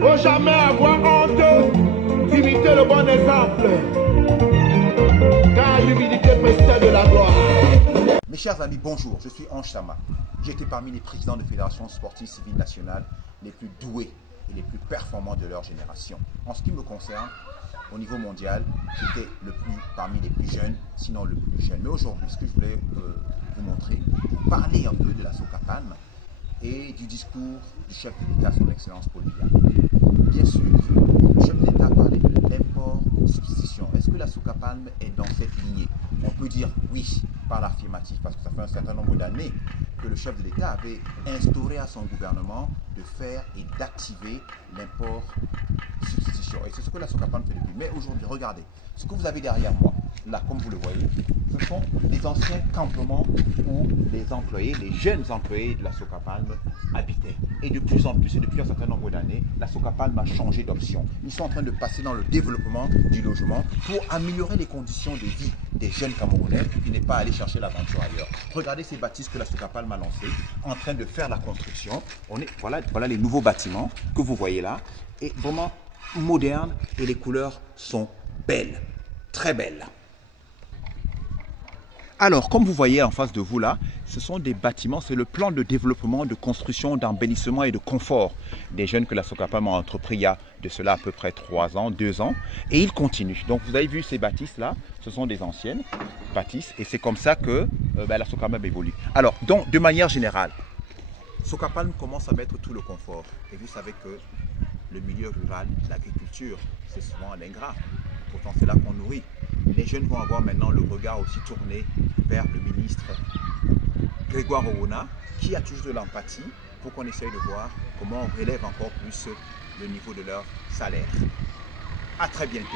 Faut jamais avoir honte d'imiter le bon exemple, car l'humilité précède la gloire. Mes chers amis, bonjour, je suis Ange Sama. J'ai été parmi les présidents de fédérations sportives civiles nationales les plus doués et les plus performants de leur génération. En ce qui me concerne, au niveau mondial, j'étais parmi les plus jeunes, sinon le plus jeune. Mais aujourd'hui, ce que je voulais vous montrer, vous parler un peu de la Socapalm et du discours du chef de l'État, son Excellence Paul Biya. Bien sûr, le chef de l'État a parlé de l'import-substitution. Est-ce que la Socapalm est dans cette lignée? On peut dire oui, par l'affirmatif, parce que ça fait un certain nombre d'années que le chef de l'État avait instauré à son gouvernement de faire et d'activer l'import-substitution. Et c'est ce que la Socapalm fait depuis. Mais aujourd'hui, regardez, ce que vous avez derrière moi, là, comme vous le voyez, ce sont les anciens campements où les employés, les jeunes employés de la Socapalm habitaient. Et de plus en plus, et depuis un certain nombre d'années, la Socapalm a changé d'option. Ils sont en train de passer dans le développement du logement pour améliorer les conditions de vie des jeunes Camerounais qui n'est pas allé chercher l'aventure ailleurs. Regardez ces bâtisses que la Socapalm a lancées, en train de faire la construction. Voilà les nouveaux bâtiments que vous voyez là, et vraiment modernes, et les couleurs sont belles, très belles. Alors, comme vous voyez en face de vous là, ce sont des bâtiments, c'est le plan de développement, de construction, d'embellissement et de confort des jeunes que la Socapalm a entrepris il y a de cela à peu près 3 ans, 2 ans. Et ils continuent. Donc vous avez vu ces bâtisses là, ce sont des anciennes bâtisses et c'est comme ça que la Socapalm évolue. Alors, donc, de manière générale, Socapalm commence à mettre tout le confort. Et vous savez que le milieu rural, l'agriculture, c'est souvent l'ingrat. Pourtant, c'est là qu'on nourrit. Les jeunes vont avoir maintenant le regard aussi tourné vers le ministre Grégoire Owona, qui a toujours de l'empathie pour qu'on essaye de voir comment on relève encore plus le niveau de leur salaire. À très bientôt.